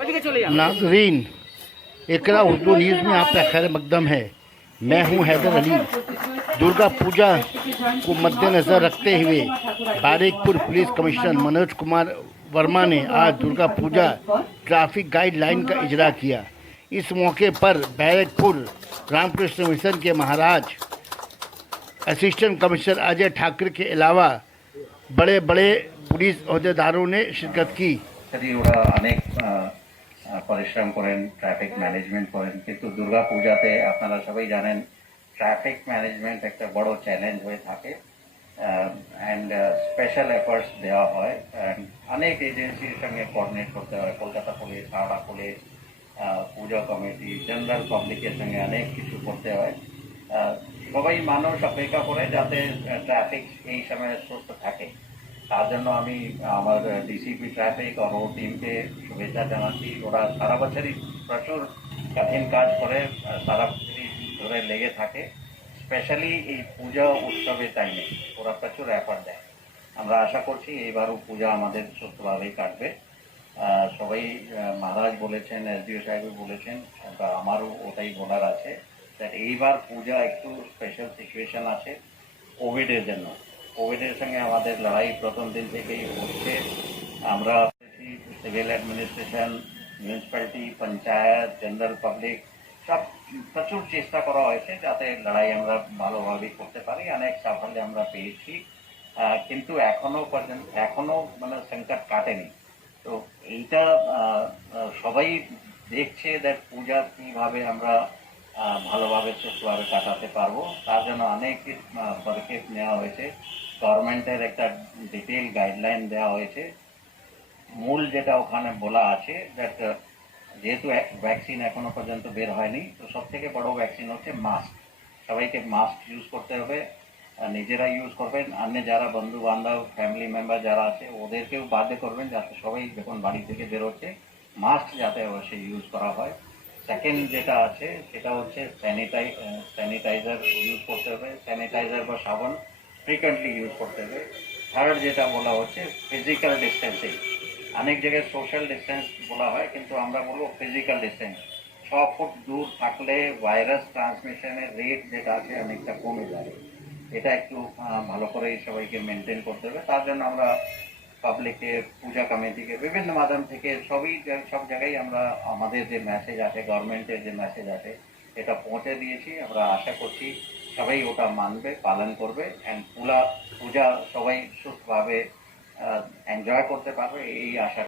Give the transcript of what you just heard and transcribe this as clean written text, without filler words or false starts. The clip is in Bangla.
नाजरीन, इकरा उर्दू न्यूज़ में आपका खैर मकदम है। मैं हूं हैदर अली। दुर्गा पूजा को मद्देनज़र रखते हुए बारिकपुर पुलिस कमिश्नर मनोज कुमार वर्मा ने आज दुर्गा पूजा ट्रैफिक गाइडलाइन का इजरा किया। इस मौके पर बैरकपुर रामकृष्ण मिशन के महाराज असिस्टेंट कमिश्नर अजय ठाकर के अलावा बड़े बड़े पुलिस अहदेदारों ने शिरकत की। ওরা অনেক পরিশ্রম করেন, ট্রাফিক ম্যানেজমেন্ট করেন, কিন্তু দুর্গা পূজাতে আপনারা সবাই জানেন ট্রাফিক ম্যানেজমেন্ট একটা বড় চ্যালেঞ্জ হয়ে থাকে অ্যান্ড স্পেশাল এফার্টস দেওয়া হয়। অনেক এজেন্সির সঙ্গে কোঅর্ডিনেট করতে হয়, কলকাতা পুলিশ, হাওড়া পুলিশ, পূজা কমিটি, জেনারেল পাবলিকের সঙ্গে অনেক কিছু করতে হয়। সবাই মানুষ অপেক্ষা করে যাতে ট্রাফিক এই সময় সুস্থ থাকে। তার জন্য আমি আমার ডিসিপি ট্রাফিক আর ও টিমকে শুভেচ্ছা জানাচ্ছি। ওরা সারা বছরই প্রচুর কঠিন কাজ করে, সারা বছরই ধরে লেগে থাকে। স্পেশালি এই পূজা উৎসবের টাইমে ওরা প্রচুর এফার্ট দেয়। আমরা আশা করছি এইবারও পূজা আমাদের সুস্থভাবেই কাটবে। সবাই মহারাজ বলেছেন, এসডিও সাহেব বলেছেন, বা আমারও ওটাই বলার আছে দ্যাট এইবার পূজা একটু স্পেশাল সিচুয়েশন আছে কোভিডের জন্য। কোভিডের সঙ্গে আমাদের লড়াই প্রথম দিন থেকেই হচ্ছে। আমরা civil administration, municipality, panchayat, general public সব প্রচুর চেষ্টা করা হয়েছে যাতে লড়াই আমরা ভালোভাবে করতে পারি। অনেক সাফল্য আমরা পেয়েছি, কিন্তু এখনো মানে সংকট কাটেনি। তো এইটা সবাই দেখছে দ্যাট পূজা কীভাবে আমরা ভালোভাবে সুস্থভাবে কাটাতে পারবো। তার জন্য অনেক পদক্ষেপ নেওয়া হয়েছে। গভর্নমেন্টের একটা ডিটেল গাইডলাইন দেওয়া হয়েছে। মূল যেটা ওখানে বলা আছে দ্যাট যেহেতু ভ্যাকসিন এখনো পর্যন্ত বের হয়নি, তো সব থেকে বড় ভ্যাকসিন হচ্ছে মাস্ক। সবাইকে মাস্ক ইউজ করতে হবে, নিজেরা ইউজ করবেন, অন্য যারা বন্ধু বান্ধব, ফ্যামিলি মেম্বার যারা আছে ওদেরকেও বাধ্য করবেন যাতে সবাই যখন বাড়ি থেকে বেরোচ্ছে মাস্ক যাতে অবশ্যই ইউজ করা হয়। সেকেন্ড যেটা আছে সেটা হচ্ছে স্যানিটাইজার ইউজ করতে হবে, স্যানিটাইজার বা সাবান ফ্রিকোয়েন্টলি ইউজ করতে হবে। থার্ড যেটা বলা হচ্ছে ফিজিক্যাল ডিস্টেন্সিং। অনেক জায়গায় সোশ্যাল ডিস্টেন্স বলা হয়, কিন্তু আমরা বলবো ফিজিক্যাল ডিস্টেন্স। 6 ফুট দূর থাকলে ভাইরাস ট্রান্সমিশনের রেট যেটা আছে অনেকটা কমে যাবে। এটা একটু ভালো করে সবাইকে মেনটেন করতে হবে। তার জন্য আমরা পাবলিকে, পূজা কমিটিকে বিভিন্ন মাধ্যম থেকে সব জায়গায় আমরা আমাদের যে মেসেজ আছে, গভর্নমেন্টের যে মেসেজ আছে এটা পৌঁছে দিয়েছি। আমরা আশা করছি সবাই ওটা মানবে, পালন করবে অ্যান্ড পূজা সবাই সুস্থভাবে এনজয় করতে পারবে, এই আশা।